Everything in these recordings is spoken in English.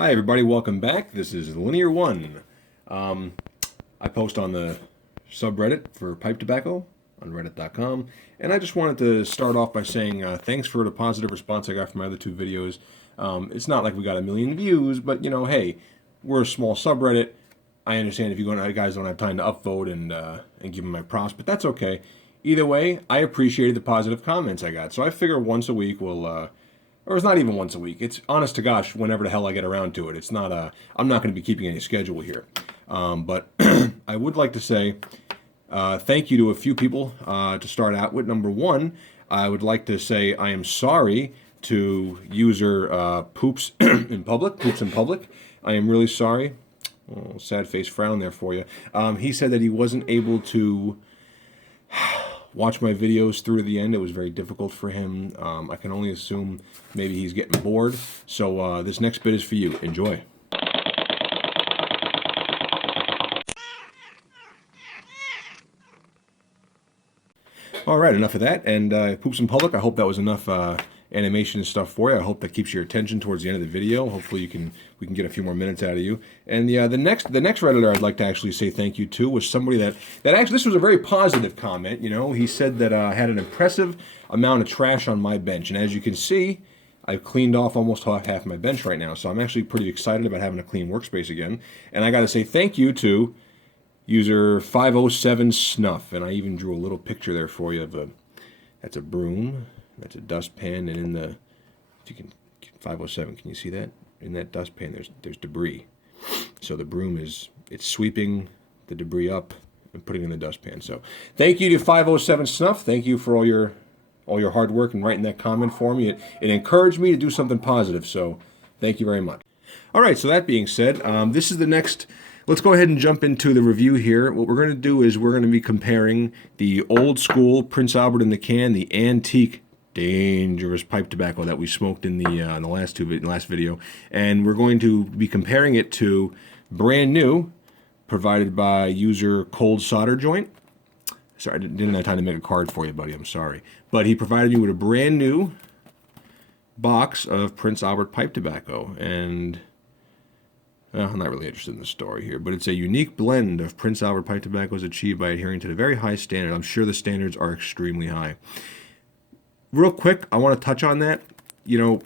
Hi everybody, welcome back. This is Linear One. I post on the subreddit for pipe tobacco on reddit.com, and I just wanted to start off by saying thanks for the positive response I got from my other two videos. It's not like we got a million views, but hey, we're a small subreddit. I understand if you guys don't have time to upvote and give them my props, but that's okay. Either way, I appreciated the positive comments I got, so I figure once a week we'll or it's not even once a week. It's honest to gosh, whenever the hell I get around to it. It's not I'm not going to be keeping any schedule here. But I would like to say thank you to a few people to start out with. Number one, I would like to say I am sorry to user Poops in Public. I am really sorry. Oh, sad face frown there for you. He said that he wasn't able to watch my videos through to the end. It was very difficult for him. I can only assume maybe he's getting bored. So this next bit is for you. Enjoy. All right, enough of that. And Poops in Public, I hope that was enough animation and stuff for you. I hope that keeps your attention towards the end of the video. Hopefully we can get a few more minutes out of you. And the next Redditor I'd like to actually say thank you to was somebody that actually, this was a very positive comment. He said that I had an impressive amount of trash on my bench. And as you can see, I've cleaned off almost half my bench right now. So I'm actually pretty excited about having a clean workspace again. And I got to say thank you to user 507 Snuff. And I even drew a little picture there for you of that's a broom. That's a dustpan, and in the, if you can, 507, can you see that? In that dustpan, there's debris. So the broom it's sweeping the debris up and putting it in the dustpan. So thank you to 507 Snuff. Thank you for all your hard work and writing that comment for me. It encouraged me to do something positive. So thank you very much. All right. So that being said, this is the next. Let's go ahead and jump into the review here. What we're going to do is we're going to be comparing the old school Prince Albert in the can, the antique dangerous pipe tobacco that we smoked in the last video, and we're going to be comparing it to brand new, provided by user Cold Solder Joint. Sorry, I didn't have time to make a card for you, buddy. I'm sorry, but he provided me with a brand new box of Prince Albert pipe tobacco, and I'm not really interested in the story here, but it's a unique blend of Prince Albert pipe tobaccos achieved by adhering to the very high standard. I'm sure the standards are extremely high. Real quick, I want to touch on that. If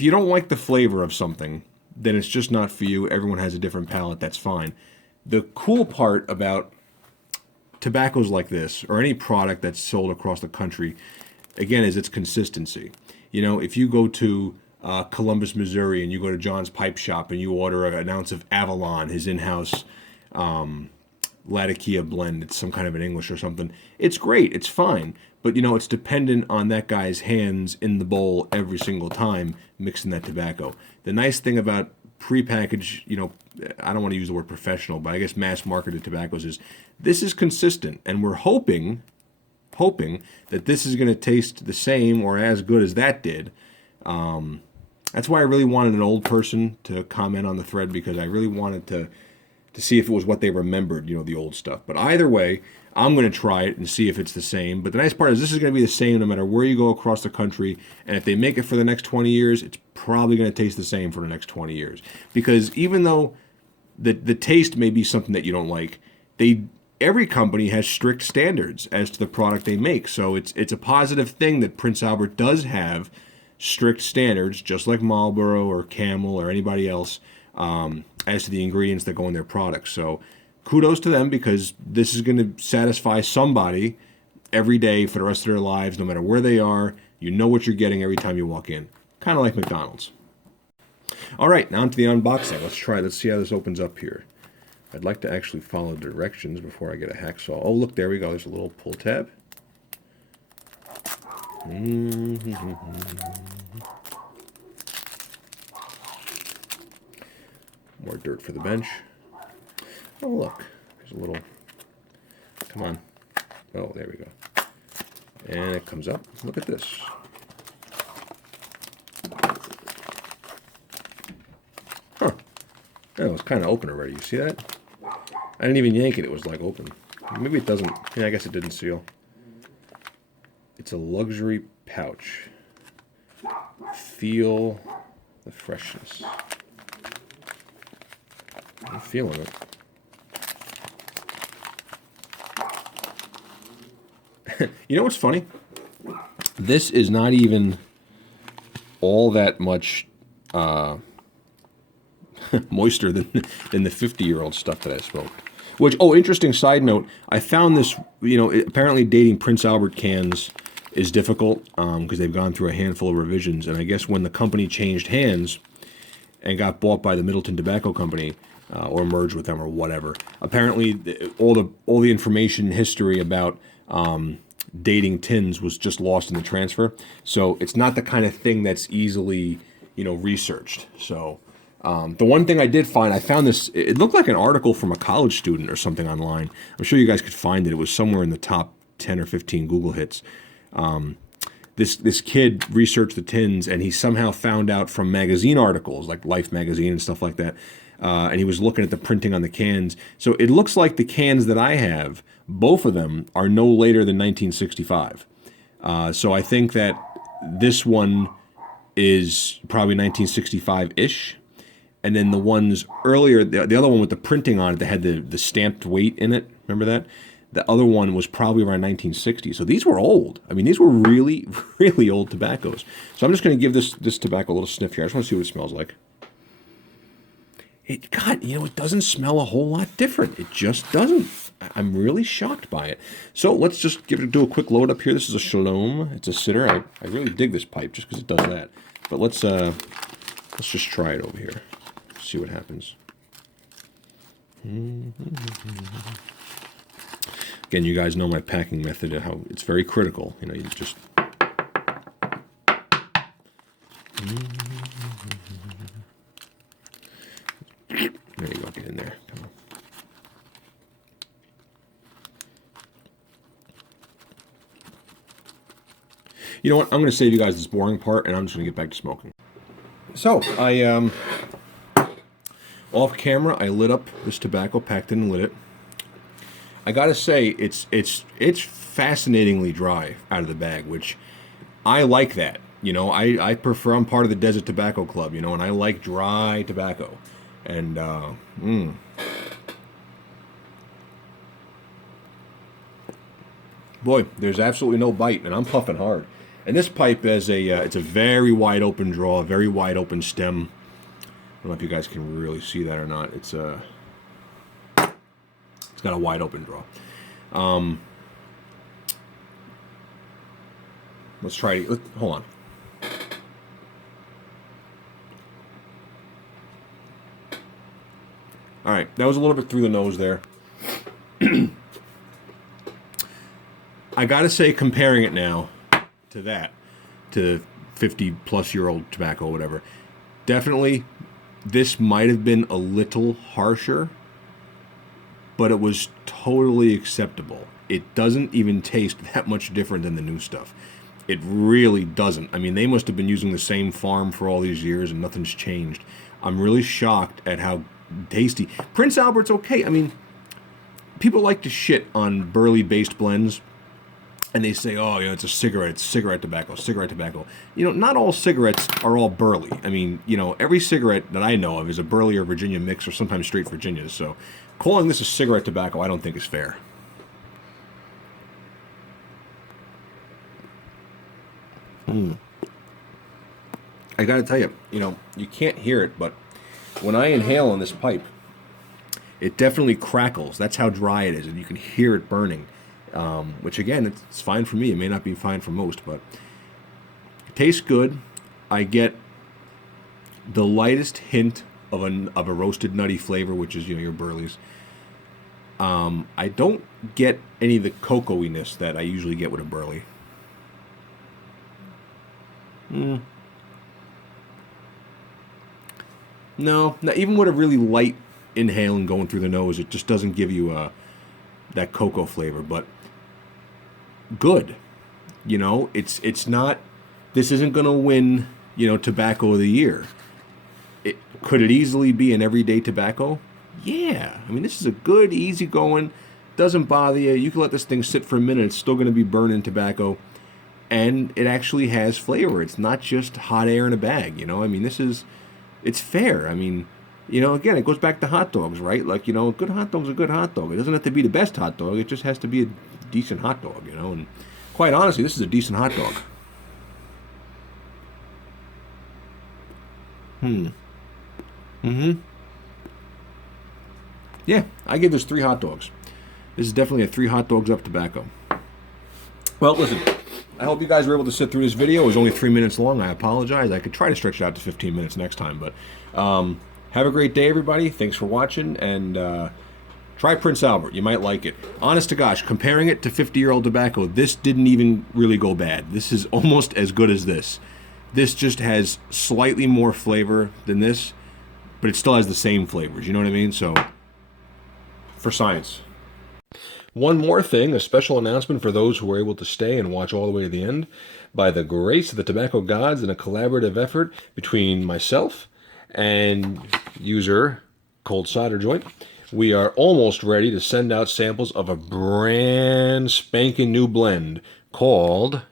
you don't like the flavor of something, then it's just not for you. Everyone has a different palate. That's fine. The cool part about tobaccos like this, or any product that's sold across the country, again, is its consistency. If you go to Columbus, Missouri, and you go to John's Pipe Shop and you order an ounce of Avalon, his in-house Latakia blend, it's some kind of an English or something, it's great, it's fine. But, it's dependent on that guy's hands in the bowl every single time mixing that tobacco. The nice thing about prepackaged, I don't want to use the word professional, but I guess mass-marketed tobaccos is this is consistent. And we're hoping that this is going to taste the same or as good as that did. That's why I really wanted an old person to comment on the thread, because I really wanted to see if it was what they remembered, the old stuff. But either way, I'm going to try it and see if it's the same. But the nice part is this is going to be the same no matter where you go across the country. And if they make it for the next 20 years, it's probably going to taste the same for the next 20 years. Because even though the taste may be something that you don't like, every company has strict standards as to the product they make. So it's a positive thing that Prince Albert does have strict standards, just like Marlboro or Camel or anybody else, as to the ingredients that go in their products. So kudos to them, because this is going to satisfy somebody every day for the rest of their lives, no matter where they are. You know what you're getting every time you walk in. Kind of like McDonald's. All right, now onto the unboxing. Let's see how this opens up here. I'd like to actually follow directions before I get a hacksaw. Oh, look, there we go. There's a little pull tab. More dirt for the bench. Oh, look. There's a little... Come on. Oh, there we go. And it comes up. Look at this. Huh. Oh, it's kind of open already. You see that? I didn't even yank it. It was like open. Maybe it doesn't... Yeah, I guess it didn't seal. It's a luxury pouch. Feel the freshness. I'm feeling it. You know what's funny? This is not even all that much moister than the 50-year-old stuff that I smoked. Which, oh, interesting side note, I found this, apparently dating Prince Albert cans is difficult because they've gone through a handful of revisions. And I guess when the company changed hands and got bought by the Middleton Tobacco Company, or merged with them or whatever, apparently all the information history about dating tins was just lost in the transfer. So it's not the kind of thing that's easily, researched. So the one thing I did find, I found this, it looked like an article from a college student or something online. I'm sure you guys could find it. It was somewhere in the top 10 or 15 Google hits. This kid researched the tins, and he somehow found out from magazine articles, like Life magazine and stuff like that, and he was looking at the printing on the cans. So it looks like the cans that I have, both of them, are no later than 1965. So I think that this one is probably 1965-ish. And then the ones earlier, the other one with the printing on it that had the stamped weight in it, remember that? The other one was probably around 1960. So these were old. I mean, these were really, really old tobaccos. So I'm just going to give this tobacco a little sniff here. I just want to see what it smells like. It doesn't smell a whole lot different. It just doesn't. I'm really shocked by it. So let's just do a quick load up here. This is a Shalom. It's a sitter. I really dig this pipe just because it does that. But let's just try it over here. See what happens. Again, you guys know my packing method, how it's very critical. You just... There you go, get in there. Come on. You know what? I'm going to save you guys this boring part, and I'm just going to get back to smoking. So, off camera, I lit up this tobacco, packed it and lit it. I gotta say, it's fascinatingly dry out of the bag, which I like that. I prefer, I'm part of the Desert Tobacco Club, and I like dry tobacco. And, boy, there's absolutely no bite, and I'm puffing hard. And this pipe is it's a very wide open draw, very wide open stem. I don't know if you guys can really see that or not. It's got a wide open draw. Let's try. Hold on. All right, that was a little bit through the nose there. I gotta say, comparing it now to 50-plus-year-old tobacco, or whatever, definitely. This might have been a little harsher, but it was totally acceptable. It doesn't even taste that much different than the new stuff. It really doesn't. I mean, they must have been using the same farm for all these years and nothing's changed. I'm really shocked at how tasty. Prince Albert's okay. I mean, people like to shit on burley-based blends, and they say, oh, it's cigarette tobacco. Not all cigarettes are all burley. I mean, every cigarette that I know of is a burley or Virginia mix, or sometimes straight Virginias. So calling this a cigarette tobacco, I don't think is fair. I gotta tell you, you can't hear it, but when I inhale on this pipe, it definitely crackles. That's how dry it is, and you can hear it burning. Which again, it's fine for me. It may not be fine for most, but it tastes good. I get the lightest hint of a roasted nutty flavor, which is your burleys. I don't get any of the cocoa-iness that I usually get with a burley. No, not even with a really light inhale and going through the nose, it just doesn't give you that cocoa flavor, but good. It's not, this isn't going to win, tobacco of the year. Could it easily be an everyday tobacco? Yeah. I mean, this is a good, easy going, doesn't bother you. You can let this thing sit for a minute. It's still going to be burning tobacco. and it actually has flavor. It's not just hot air in a bag, you know? I mean, it's fair. I mean, you know, again, it goes back to hot dogs, right? Like, you know, a good hot dog's a good hot dog. It doesn't have to be the best hot dog. It just has to be a decent hot dog, you know? And quite honestly, this is a decent hot dog. Yeah, I give this 3 hot dogs. This is definitely a 3 hot dogs up tobacco. Well, listen, I hope you guys were able to sit through this video. It was only 3 minutes long. I apologize. I could try to stretch it out to 15 minutes next time. But have a great day, everybody. Thanks for watching. And try Prince Albert. You might like it. Honest to gosh, comparing it to 50-year-old tobacco, this didn't even really go bad. This is almost as good as this. This just has slightly more flavor than this, but it still has the same flavors. You know what I mean? So, for science. One more thing, a special announcement for those who were able to stay and watch all the way to the end. By the grace of the tobacco gods and a collaborative effort between myself and user Cold Solder Joint, we are almost ready to send out samples of a brand spanking new blend called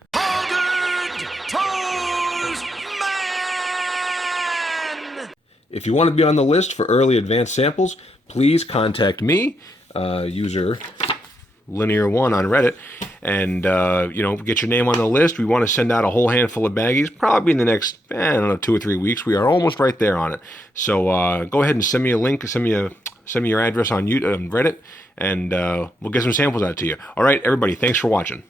If you want to be on the list for early advanced samples, please contact me, user Linear1 on Reddit, and you know, get your name on the list. We want to send out a whole handful of baggies, probably in the next, I don't know, 2 or 3 weeks. We are almost right there on it. So go ahead and send me a link, send me your address on Reddit, and we'll get some samples out to you. All right, everybody, thanks for watching.